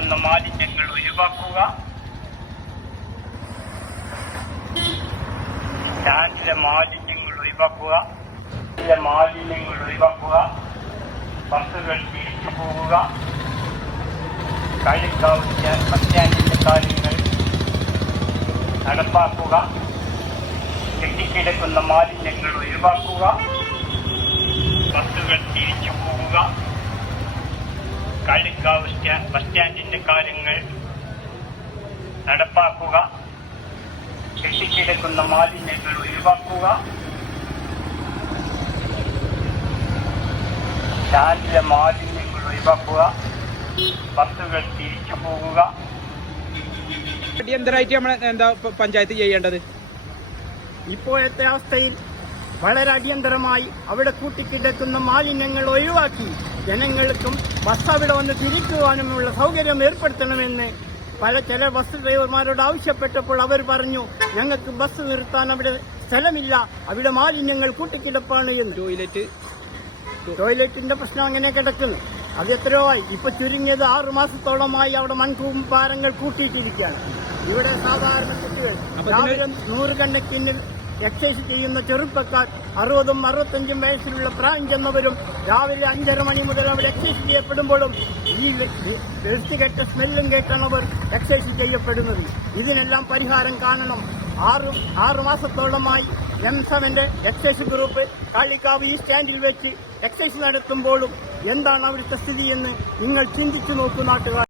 കെട്ടിക്കിടക്കുന്ന മാലിന്യങ്ങൾ ഒഴിവാക്കുക. സ്റ്റാൻഡിലെ മാലിന്യങ്ങൾ ഒഴിവാക്കുക. മാലിന്യങ്ങൾ ഒഴിവാക്കുക. ബസ്സുകൾ തിരിച്ചു പോവുക. ബസ് സ്റ്റാൻഡിന്റെ കാര്യങ്ങൾ നടപ്പാക്കുക. കെട്ടിക്കിടക്കുന്ന മാലിന്യങ്ങൾ ഒഴിവാക്കുക. ബസ്സുകൾ തിരിച്ചു പോവുക. കാളിക്കാവ് ബസ് സ്റ്റാൻഡിന്റെ കാര്യങ്ങൾ നടപ്പാക്കുക. കൃഷിക്കിടക്കുന്ന മാലിന്യങ്ങൾ ഒഴിവാക്കുക. സ്റ്റാൻഡിലെ മാലിന്യങ്ങൾ ഒഴിവാക്കുക. ബസ്സുകൾ തിരിച്ചു പോകുക. അടിയന്തരമായിട്ട് നമ്മൾ എന്താ പഞ്ചായത്ത് ചെയ്യേണ്ടത്? ഇപ്പോഴത്തെ അവസ്ഥയിൽ വളരെ അടിയന്തരമായി അവിടെ കൂട്ടിക്കിടക്കുന്ന മാലിന്യങ്ങൾ ഒഴിവാക്കി. ജനങ്ങൾക്കും ബസ് അവിടെ വന്ന് തിരിക്കുവാനുമുള്ള സൗകര്യം ഏർപ്പെടുത്തണമെന്ന് പല ചില ബസ് ഡ്രൈവർമാരോട് ആവശ്യപ്പെട്ടപ്പോൾ അവർ പറഞ്ഞു ഞങ്ങൾക്ക് ബസ് നിർത്താൻ അവിടെ സ്ഥലമില്ല. അവിടെ മാലിന്യങ്ങൾ കൂട്ടിക്കിടപ്പാണ് എന്ന്. ടോയ്ലറ്റ് ടോയ്ലറ്റിന്റെ പ്രശ്നം അങ്ങനെ കിടക്കുന്നു. അത് എത്രയോ ആയി. ഇപ്പൊ ചുരുങ്ങിയത് ആറു മാസത്തോളമായി അവിടെ മൺകൂമ്പാരങ്ങൾ കൂട്ടിയിട്ടിരിക്കുകയാണ്. ഇവിടെ സാധാരണ കുട്ടികൾ നൂറുകണക്കിന് എക്സസൈസ് ചെയ്യുന്ന ചെറുപ്പക്കാർ അറുപതും അറുപത്തഞ്ചും വയസ്സിലുള്ള പ്രായം ചെന്നവരും രാവിലെ അഞ്ചര മണി മുതൽ അവർ എക്സസൈസ് ചെയ്യപ്പെടുമ്പോഴും ഈ വൃത്തികെട്ട സ്മെല്ലും കേട്ടാണ് എക്സൈസ് ചെയ്യപ്പെടുന്നത്. ഇതിനെല്ലാം പരിഹാരം കാണണം. ആറ് ആറ് മാസത്തോളമായി എം സെവന്റെ എക്സൈസ് ഗ്രൂപ്പ് കാളിക്കാവ് ഈ സ്റ്റാൻഡിൽ വെച്ച് എക്സൈസ് നടത്തുമ്പോഴും എന്താണ് അവിടുത്തെ സ്ഥിതി എന്ന് നിങ്ങൾ ചിന്തിച്ചു നോക്കൂ നാട്ടുകാർ.